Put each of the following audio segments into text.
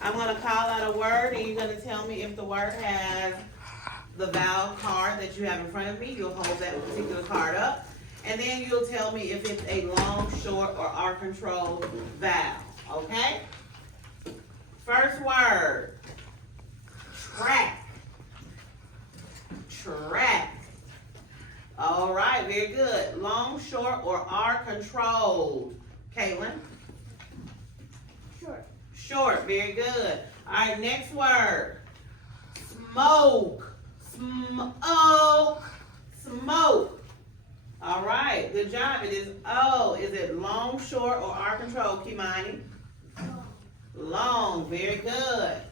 I'm going to call out a word, and you're going to tell me if the word has the vowel card that you have in front of me. You'll hold that particular card up. And then you'll tell me if it's a long, short, or R-controlled vowel. Okay? First word. Track. Track. All right, very good. Long, short, or R-controlled. Caitlin? Short. Short, very good. All right, next word. Smoke. Smoke. Smoke. All right, good job. It is O. Is it long, short, or R-controlled, Kimani? Long, very good.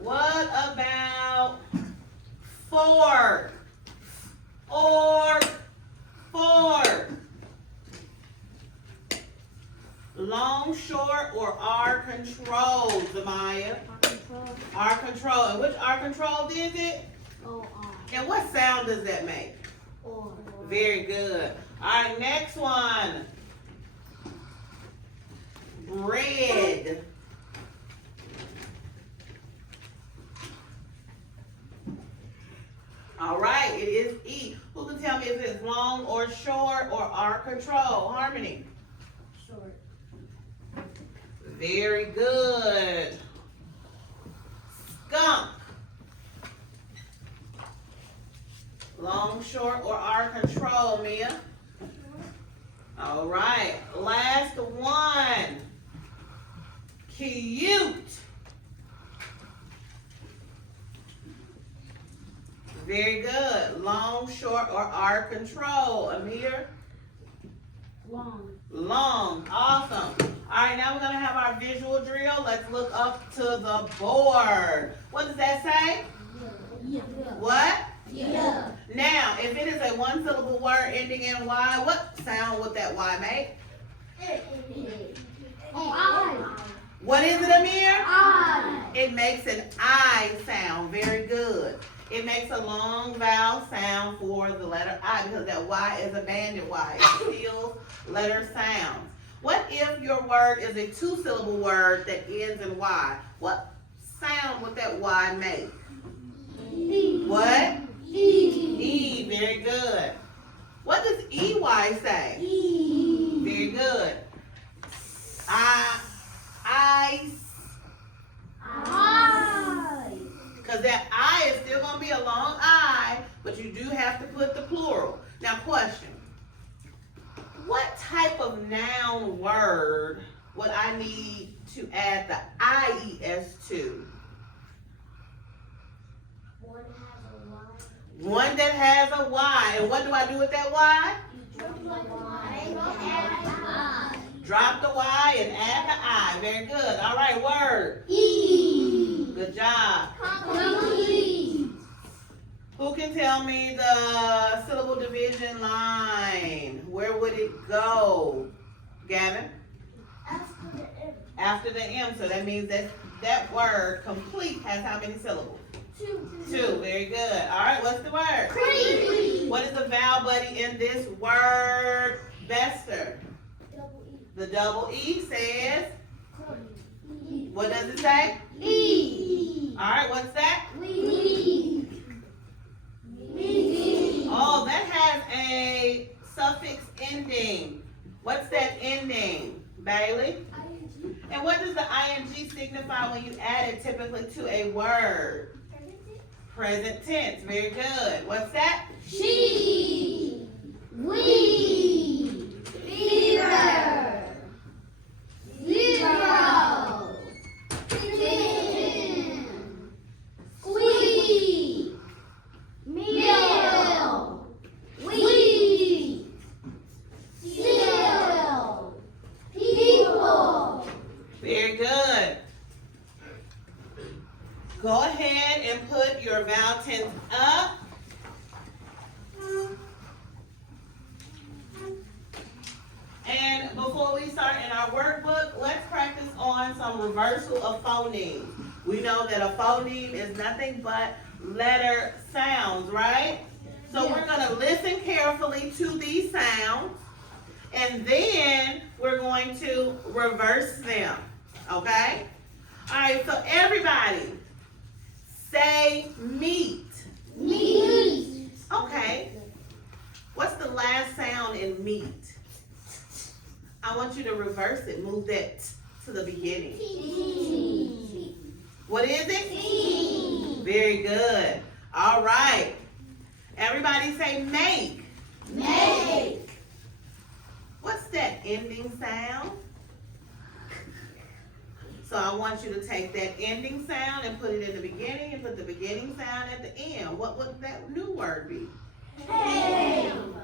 What about fork? Fork. Long, short, or R-controlled, Zamaya? R-control. R-control. And which R-controlled is it? O-R. And what sound does that make? Or. Very good. All right, next one. Bread. All right, it is E. Who can tell me if it's long or short or R-control? Harmony. Short. Very good. Skunk. Long, short, or R-control, Mia? All right, last one. Cute. Very good. Long, short, or R-control, Amir? Long. Long. Awesome. All right, now we're going to have our visual drill. Let's look up to the board. What does that say? Yeah. What? Yeah. Now, if it is a one-syllable word ending in Y, what sound would that Y make? I. What is it, Amir? I. It makes an I sound. Very good. It makes a long vowel sound for the letter I because that Y is a banded Y. It steals letter sounds. What if your word is a two-syllable word that ends in Y? What sound would that Y make? E. What? E. E. Very good. What does EY say? E. Very good. Ice. I. Because that I is still going to be a long I, but you do have to put the plural. Now, question. What type of noun word would I need to add the IES to? One that has a Y. And what do I do with that Y? Drop the Y and add the I. Very good. All right, word. E. Good job. Complete. Who can tell me the syllable division line? Where would it go? Gavin? After the M. So that means that word complete has how many syllables? Two. Very good. All right, what's the word? Cream. What is the vowel buddy in this word? Bester. The double E says, what does it say? E. All right, what's that? Leaf. Oh, that has a suffix ending. What's that ending, Bailey? And what does the ing signify when you add it typically to a word? Present tense. Very good. What's that? She. We. Fever. 0. 10. Squeeze. Meal. Wheat. Seal. People. Very good. Go ahead and put your vowel tense up. And before we start in our workbook, let's practice on some reversal of phonemes. We know that a phoneme is nothing but letter sounds, right? So we're going to listen carefully to these sounds, and then we're going going to reverse them. Okay? Alright, so everybody, say meat. Meat. Okay. What's the last sound in meat? I want you to reverse it. Move that to the beginning. T. What is it? T. Very good. All right. Everybody say make. Make. What's that ending sound? So I want you to take that ending sound and put it in the beginning and put the beginning sound at the end. What would that new word be? Cam.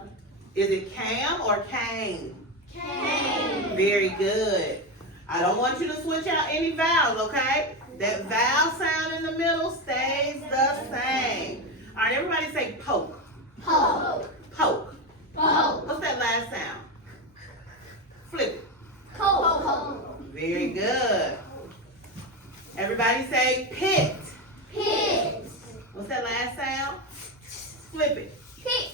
Is it cam or cane? Cam. Very good. I don't want you to switch out any vowels, okay? That vowel sound in the middle stays the same. All right, everybody say poke. Poke. Poke. Poke. What's that last sound? Flip it. Poke. Very good. Everybody say pit. Pit. What's that last sound? Flip it. Tip.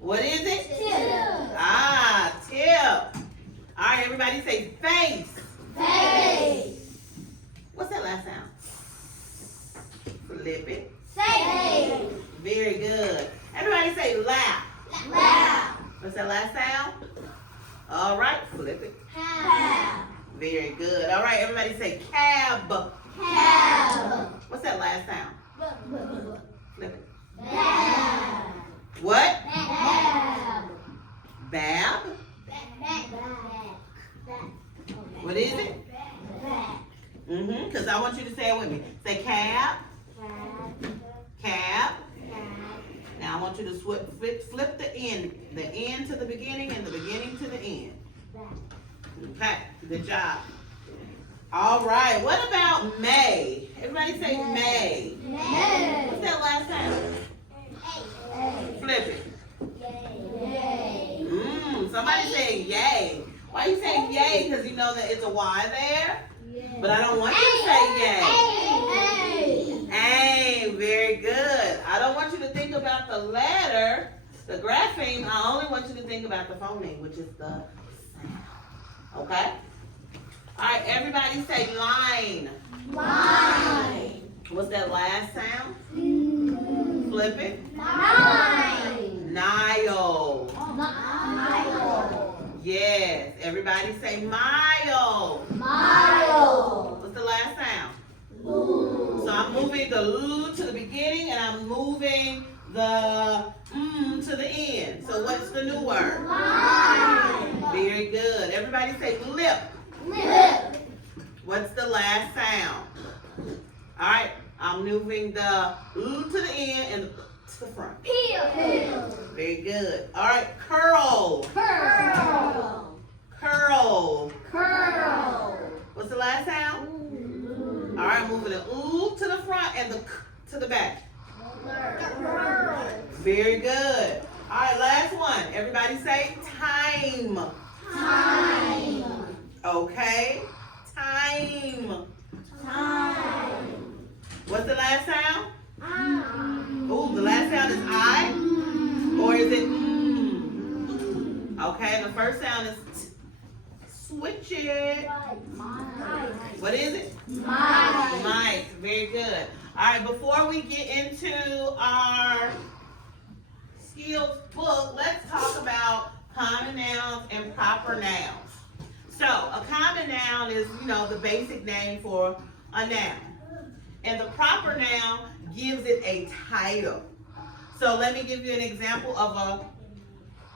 What is it? Tip. Ah, tip. All right, everybody say face. Face. What's that last sound? Flip it. Face. Very good. Everybody say lap. Lap. What's that last sound? All right, flip it. Cab. Very good. All right, everybody say cab. Cab. What's that last sound? Flip it. Bab. What? Bab. Bab? What is it? Because I want you to say it with me. Say cab. Cab. Now I want you to flip the end to the beginning and the beginning to the end. Okay, good job. All right, what about May? Everybody say May. What's that last sound? Flip it. Somebody say yay. Why you say yay? Because you know that it's a Y there? But I don't want you to say yay. A, very good. I don't want you to think about the letter, the grapheme. I only want you to think about the phoneme, which is the sound. Okay? All right, everybody say line. Line. What's that last sound? Flip it. Nine. Nile. Mile. Yes, everybody say mile. Mile. What's the last sound? Ooh. So I'm moving the L to the beginning and I'm moving the to the end. So what's the new word? Line. Very good. Everybody say lip. Lip. What's the last sound? All right, I'm moving the L to the end and to the front. Peel. Very good. All right, curl. Curl. Curl. Curl. What's the last sound? All right, moving the ooh to the front and the k to the back. Curl. Very good. All right, last one. Everybody say time. Time. Okay, time. Time. What's the last sound? Ooh, the last sound is I, or is it Okay, the first sound is t. Switch it. What is it? Mic. Very good. All right, before we get into our skills book, let's talk about common nouns and proper nouns. So a common noun is, the basic name for a noun. And the proper noun gives it a title. So let me give you an example of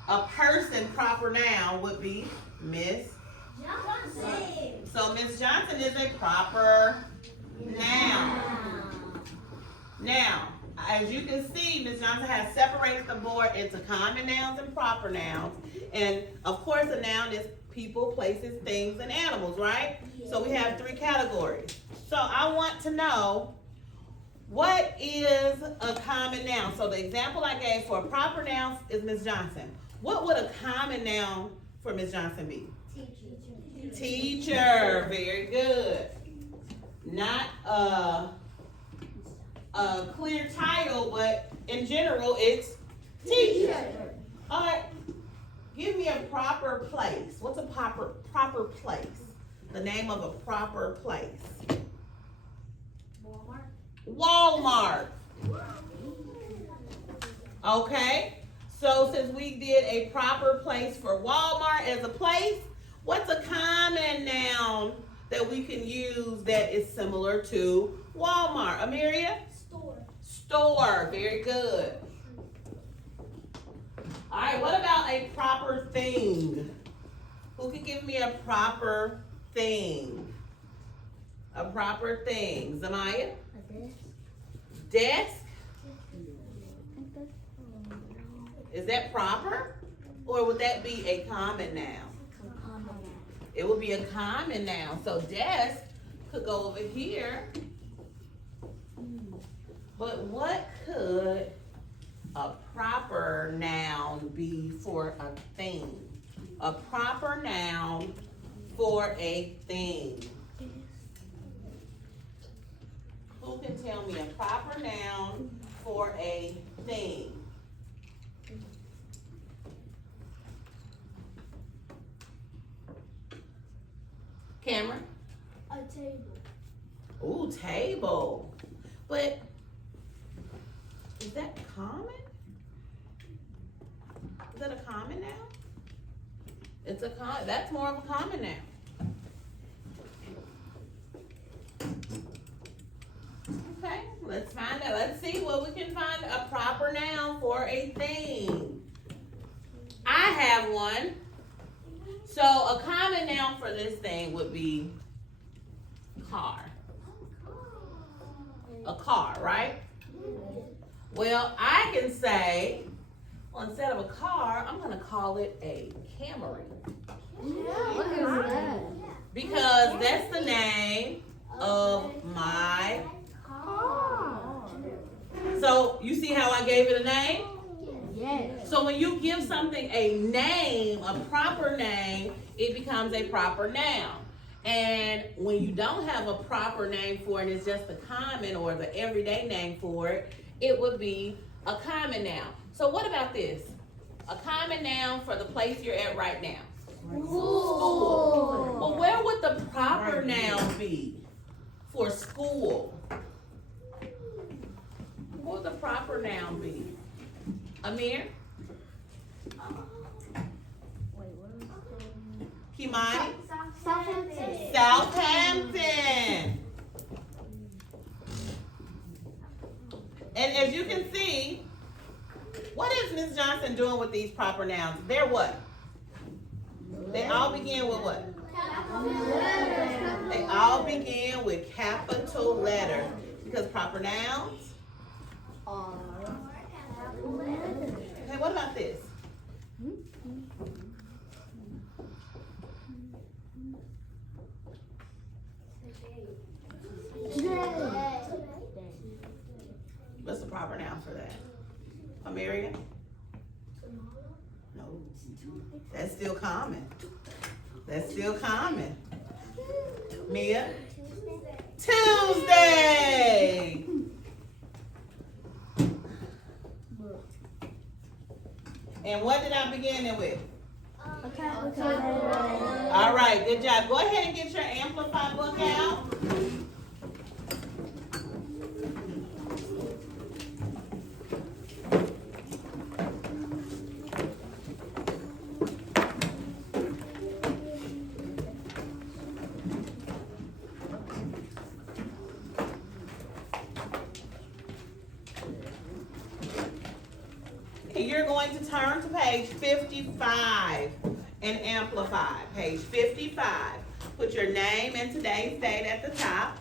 a person proper noun would be Miss. So Miss Johnson is a proper noun. Now, as you can see, Miss Johnson has separated the board into common nouns and proper nouns. And of course, a noun is people, places, things, and animals, right? So we have 3 categories. So I want to know, what is a common noun? So the example I gave for a proper noun is Miss Johnson. What would a common noun for Miss Johnson be? Teacher. Very good. Not a clear title, but in general, it's teacher. All right. Give me a proper place. What's a proper place? The name of a proper place. Walmart. Okay. So since we did a proper place for Walmart as a place, what's a common noun that we can use that is similar to Walmart? Amelia? Store. Very good. All right, what about a proper thing? Who can give me a proper thing? A proper thing. Zamaya? Desk? Is that proper? Or would that be a common noun? It would be a common noun. So desk could go over here. But what could a proper noun be for a thing? A proper noun for a thing. Who can tell me a proper noun for a thing? Cameron? A table. Ooh, table. But is that common? Is that a common noun? It's a that's more of a common noun. Okay, let's find out. Let's see what we can find a proper noun for a thing. I have one. So a common noun for this thing would be car. A car, right? Well, I can say, well, instead of a car, I'm gonna call it a Camry. What is that? Because that's the name of my, so you see how I gave it a name? Yes. So when you give something a name, a proper name, it becomes a proper noun. And when you don't have a proper name for it, it's just the common or the everyday name for it, it would be a common noun. So what about this? A common noun for the place you're at right now. School. Well, where would the proper noun be for school? What would the proper noun be? Amir? Kimani? Southampton. Southampton. And as you can see, what is Ms. Johnson doing with these proper nouns? They're what? They all begin with what? They all begin with capital letters because proper nouns. Okay, what about this? What's the proper noun for that? America? No. That's still common. That's still common. Mia? Tuesday! And what did I begin it with? All right, good job. Go ahead and get your Amplify book out. You're going to turn to page 55 and Amplify. Page 55. Put your name and today's date at the top.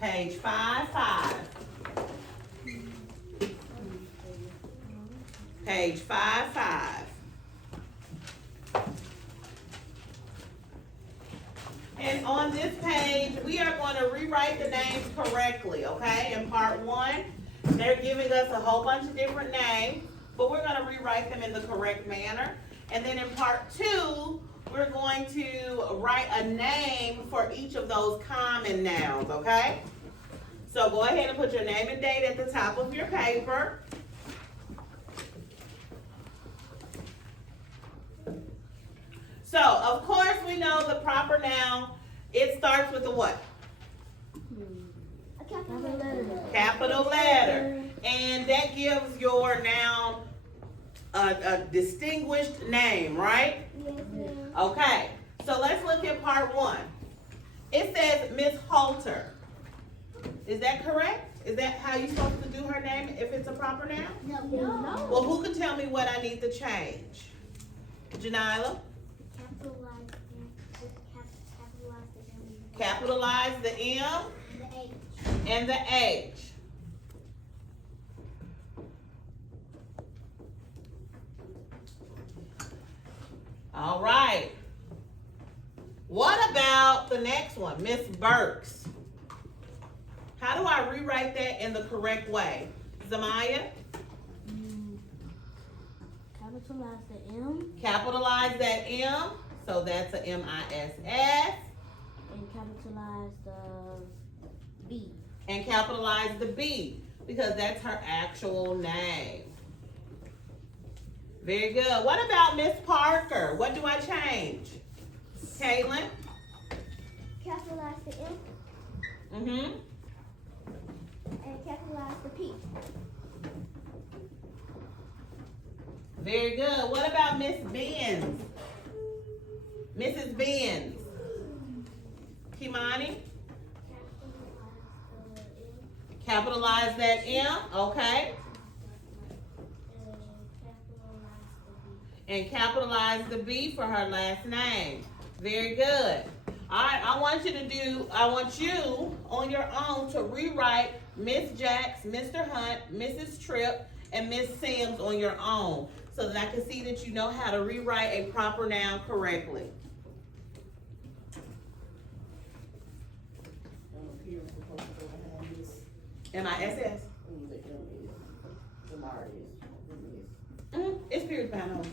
Page 55. Page 55. And on this page, we are going to rewrite the names correctly, okay? In part one, they're giving us a whole bunch of different names, but we're going to rewrite them in the correct manner. And then in part two, we're going to write a name for each of those common nouns, okay? So go ahead and put your name and date at the top of your paper. So, of course, we know the proper noun, it starts with a what? A capital letter. Capital letter. And that gives your noun a distinguished name, right? Yes, ma'am. Okay, so let's look at part one. It says Miss Halter. Is that correct? Is that how you're supposed to do her name if it's a proper noun? No. Well, who can tell me what I need to change? Janila? Capitalize the M. Capitalize the M The H. and the H. All right. What about the next one, Miss Burks? How do I rewrite that in the correct way? Zamaya? Capitalize the M. Capitalize that M, so that's a M-I-S-S. And capitalize the B. And capitalize the B, because that's her actual name. Very good. What about Miss Parker? What do I change? Caitlin? Capitalize the M. Mm-hmm. And capitalize the P. Very good. What about Miss Benz? Mrs. Benz? Kimani? Capitalize that M, okay. And capitalize the B for her last name. Very good. All right, I want you on your own to rewrite Miss Jacks, Mr. Hunt, Mrs. Tripp, and Miss Sims on your own so that I can see that you know how to rewrite a proper noun correctly. M-I-S-S. It's period behind home.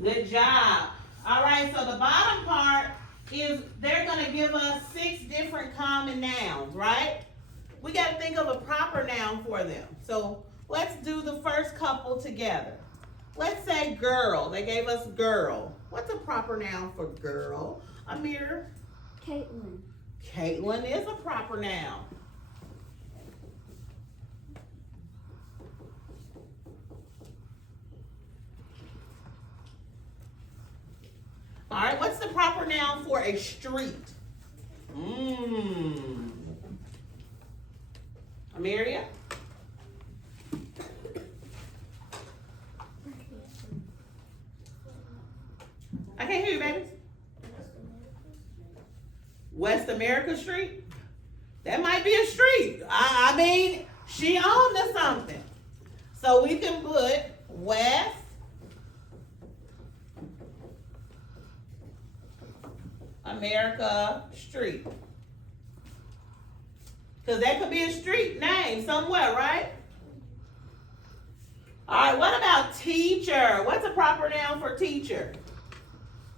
Good job. All right, so the bottom part is they're going to give us 6 different common nouns, right? We got to think of a proper noun for them. So let's do the first couple together. Let's say girl. They gave us girl. What's a proper noun for girl? Amir? Caitlin. Caitlin is a proper noun. All right, what's the proper noun for a street? Amelia? I can't hear you, baby. West America Street? That might be a street. I mean, she owned to something. So we can put West America Street. Because that could be a street name somewhere, right? All right, what about teacher? What's a proper noun for teacher?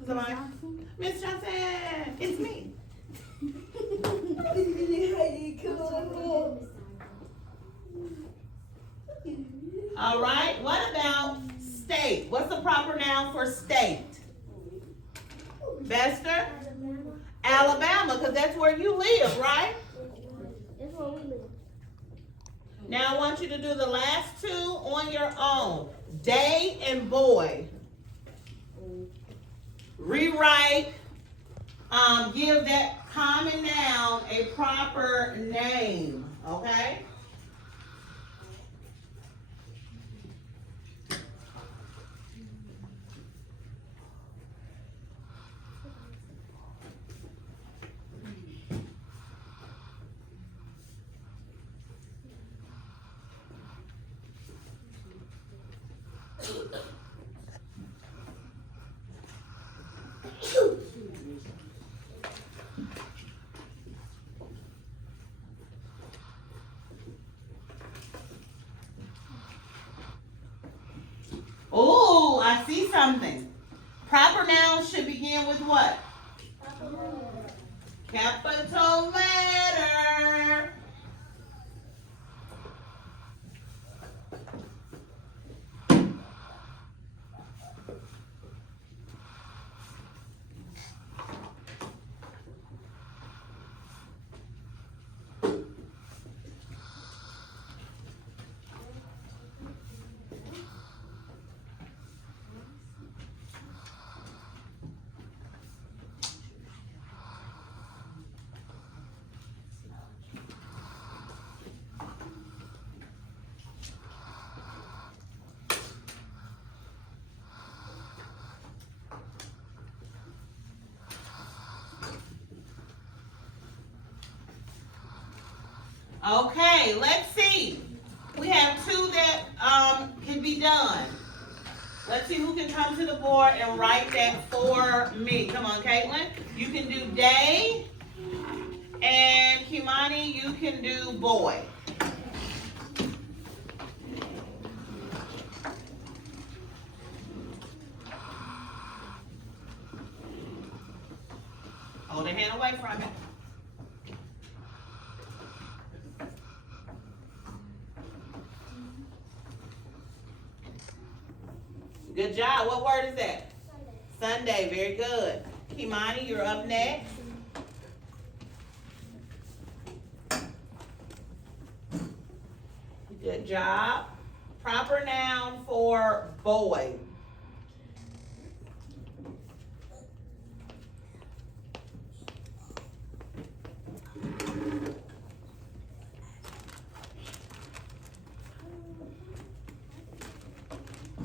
Somebody? Miss Johnson, it's me. All right, what about state? What's the proper noun for state? Bester? Alabama, because that's where you live, right? That's where we live. Now I want you to do the last 2 on your own. Day and boy. Rewrite, give that common noun a proper name, okay? Oh, I see something. Proper nouns should begin with what? Capital letter. Okay, let's see. We have two that can be done. Let's see who can come to the board and write that for me. Come on, Caitlin. You can do day. And Kimani, you can do boy. Hold your hand away from it. Good job. What word is that? Sunday. Very good. Kimani, you're up next. Good job. Proper noun for boy.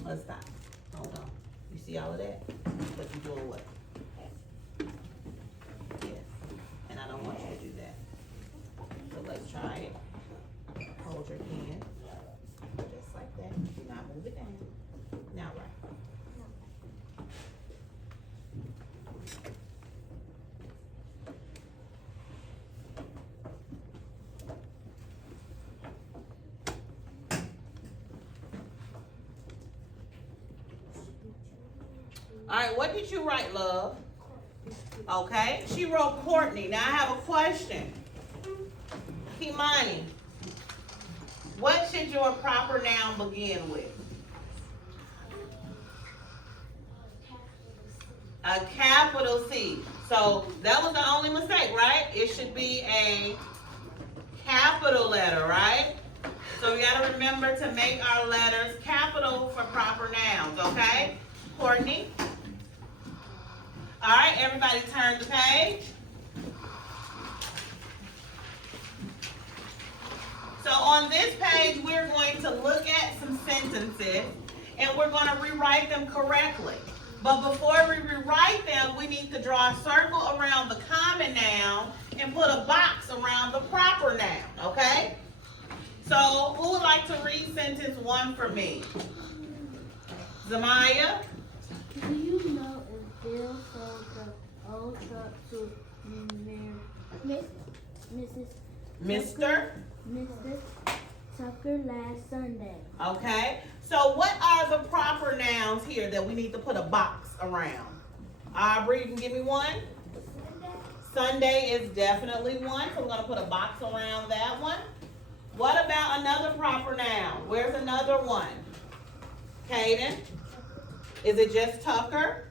Let's stop. Hold on. You see all of that? But you're doing what? Yes. And I don't want you to do that. So let's try it. Hold your hand. Just like that. Do not move it down. Now right. All right, what did you write, love? Okay, she wrote Courtney. Now I have a question. Kimani, what should your proper noun begin with? A capital C. So that was the only mistake, right? It should be a capital letter, right? So we gotta remember to make our letters capital for proper nouns, okay? Courtney? All right, everybody turn the page. So on this page, we're going to look at some sentences and we're going to rewrite them correctly. But before we rewrite them, we need to draw a circle around the common noun and put a box around the proper noun, okay? So who would like to read sentence 1 for me? Zamaya? Do you know if Bill sold the old truck to Mr. Tucker last Sunday? Okay. So what are the proper nouns here that we need to put a box around? Aubrey, you can give me one? Sunday is definitely one, so we're going to put a box around that one. What about another proper noun? Where's another one? Caden? Is it just Tucker?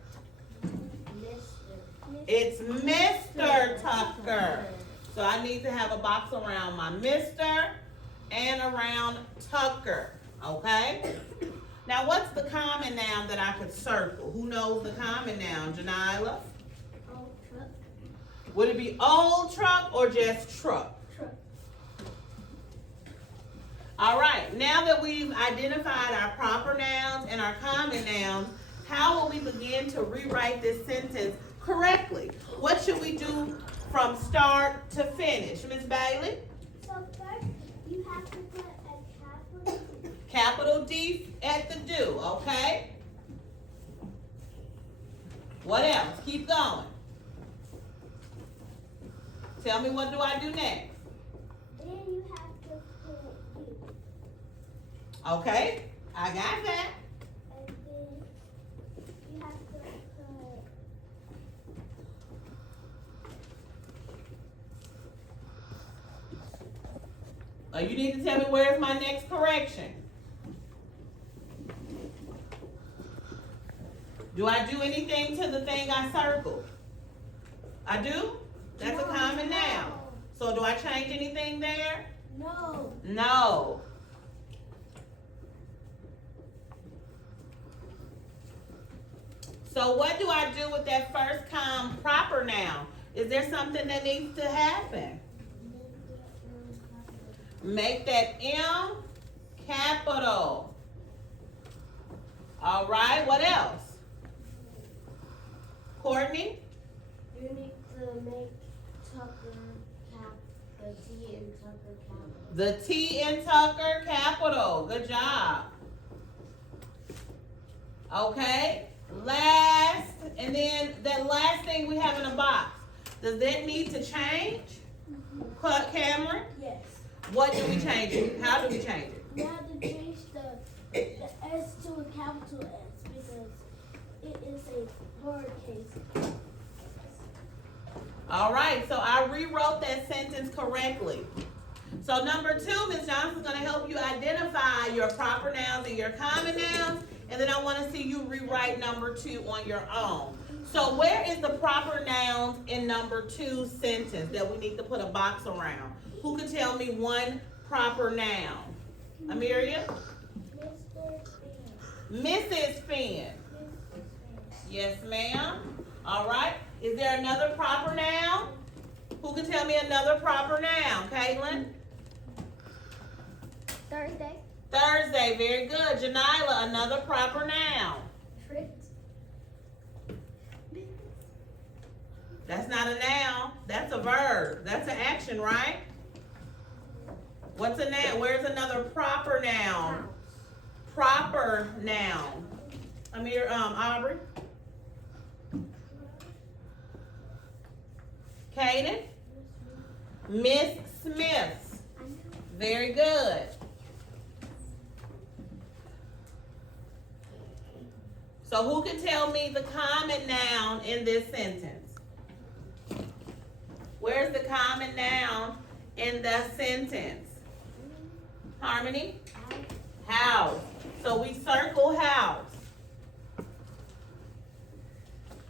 It's Mr. Tucker. So I need to have a box around my Mr. and around Tucker. Okay? Now what's the common noun that I could circle? Who knows the common noun? Janila? Old truck. Would it be old truck or just truck? Truck. All right, now that we've identified our proper nouns and our common nouns, how will we begin to rewrite this sentence correctly? What should we do from start to finish? Ms. Bailey? So first, you have to put a capital D at the do, okay? What else? Keep going. Tell me, what do I do next? Then you have to put you. Okay, I got that. And then you have to put You need to tell me where's my next correction. Do I do anything to the thing I circled? I do? That's a common noun. So do I change anything there? no. No. So what do I do with that first proper noun? Is there something that needs to happen? Make that M capital. All right, what else? Courtney? You need to make Tucker the T in Tucker capital. The T in Tucker capital. Good job. Okay, last, and then that last thing we have in a box. Does that need to change? Cameron? Yes. What do we change it? How do we change it? You have to change the S to a capital S because it is a lowercase. All right, so I rewrote that sentence correctly. So number 2, Ms. Johnson's gonna help you identify your proper nouns and your common nouns, and then I wanna see you rewrite number 2 on your own. So where is the proper nouns in number 2 sentence that we need to put a box around? Who can tell me one proper noun? Amelia? Mr. Finn. Mrs. Finn. Yes, ma'am. All right. Is there another proper noun? Who can tell me another proper noun? Caitlin? Thursday. Thursday. Very good. Janila, another proper noun. Trick. That's not a noun. That's a verb. That's an action, right? What's a noun? Where's another proper noun? Proper noun. Aubrey? Kaden? Miss Smith. Very good. So who can tell me the common noun in this sentence? Where's the common noun in the sentence? Harmony? House. So we circle house.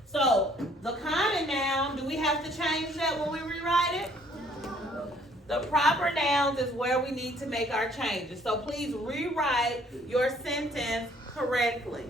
So the common noun, do we have to change that when we rewrite it? The proper nouns is where we need to make our changes. So please rewrite your sentence correctly.